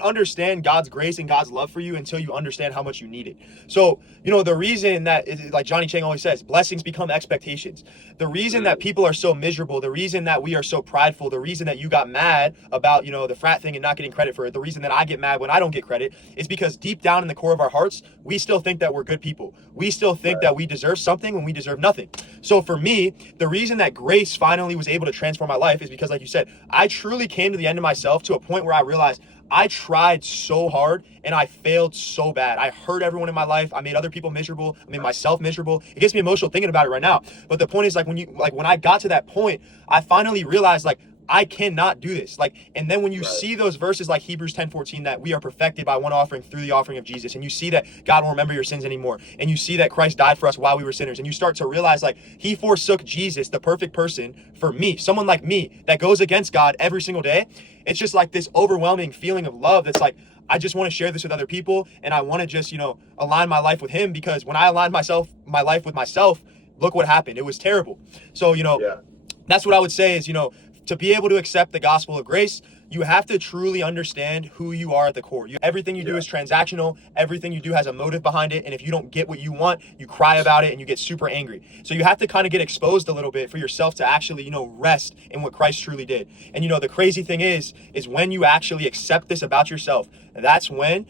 understand God's grace and God's love for you until you understand how much you need it. So, the reason that, like Johnny Chang always says, blessings become expectations. The reason that people are so miserable, the reason that we are so prideful, the reason that you got mad about, the frat thing and not getting credit for it, the reason that I get mad when I don't get credit is because deep down in the core of our hearts, we still think that we're good people. We still think that we deserve something when we deserve nothing. So for me, the reason that grace finally was able to transform my life is because, like you said, I truly came to the end of myself to a point where I realized I tried so hard and I failed so bad. I hurt everyone in my life. I made other people miserable. I made myself miserable. It gets me emotional thinking about it right now. But the point is, when I got to that point, I finally realized, I cannot do this. And then when you see those verses like Hebrews 10:14, that we are perfected by one offering through the offering of Jesus, and you see that God won't remember your sins anymore, and you see that Christ died for us while we were sinners, and you start to realize he forsook Jesus, the perfect person, for me, someone like me that goes against God every single day. It's just this overwhelming feeling of love that's I just want to share this with other people, and I want to just, align my life with him, because when I aligned my life with myself, look what happened. It was terrible. So, that's what I would say is, to be able to accept the gospel of grace, you have to truly understand who you are at the core. Everything you do is transactional. Everything you do has a motive behind it. And if you don't get what you want, you cry about it and you get super angry. So you have to kind of get exposed a little bit for yourself to actually, rest in what Christ truly did. And, the crazy thing is when you actually accept this about yourself, that's when,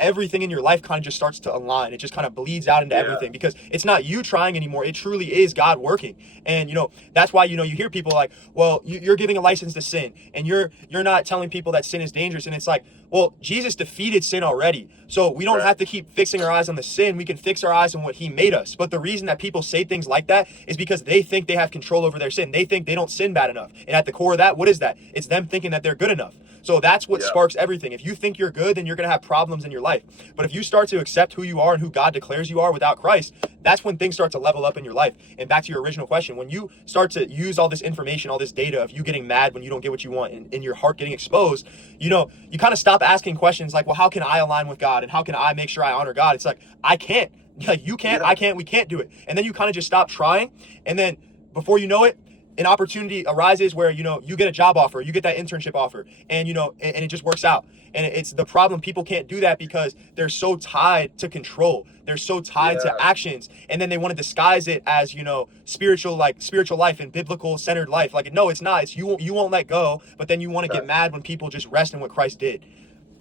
everything in your life kind of just starts to align. It just kind of bleeds out into everything, because it's not you trying anymore. It truly is God working. And, that's why, you hear people well, you're giving a license to sin, and you're not telling people that sin is dangerous. And it's well, Jesus defeated sin already. So we don't have to keep fixing our eyes on the sin. We can fix our eyes on what he made us. But the reason that people say things like that is because they think they have control over their sin. They think they don't sin bad enough. And at the core of that, what is that? It's them thinking that they're good enough. So that's what sparks everything. If you think you're good, then you're going to have problems in your life. But if you start to accept who you are and who God declares you are without Christ, that's when things start to level up in your life. And back to your original question, when you start to use all this information, all this data of you getting mad when you don't get what you want, and your heart getting exposed, you kind of stop asking questions well, how can I align with God? And how can I make sure I honor God? It's I can't. You can't, I can't, we can't do it. And then you kind of just stop trying. And then before you know it, an opportunity arises where, you get a job offer, you get that internship offer, and, and it just works out. And it's the problem. People can't do that because they're so tied to control. They're so tied to actions. And then they want to disguise it as, spiritual life and biblical centered life. No, it's not. It's you won't let go, but then you want to get mad when people just rest in what Christ did.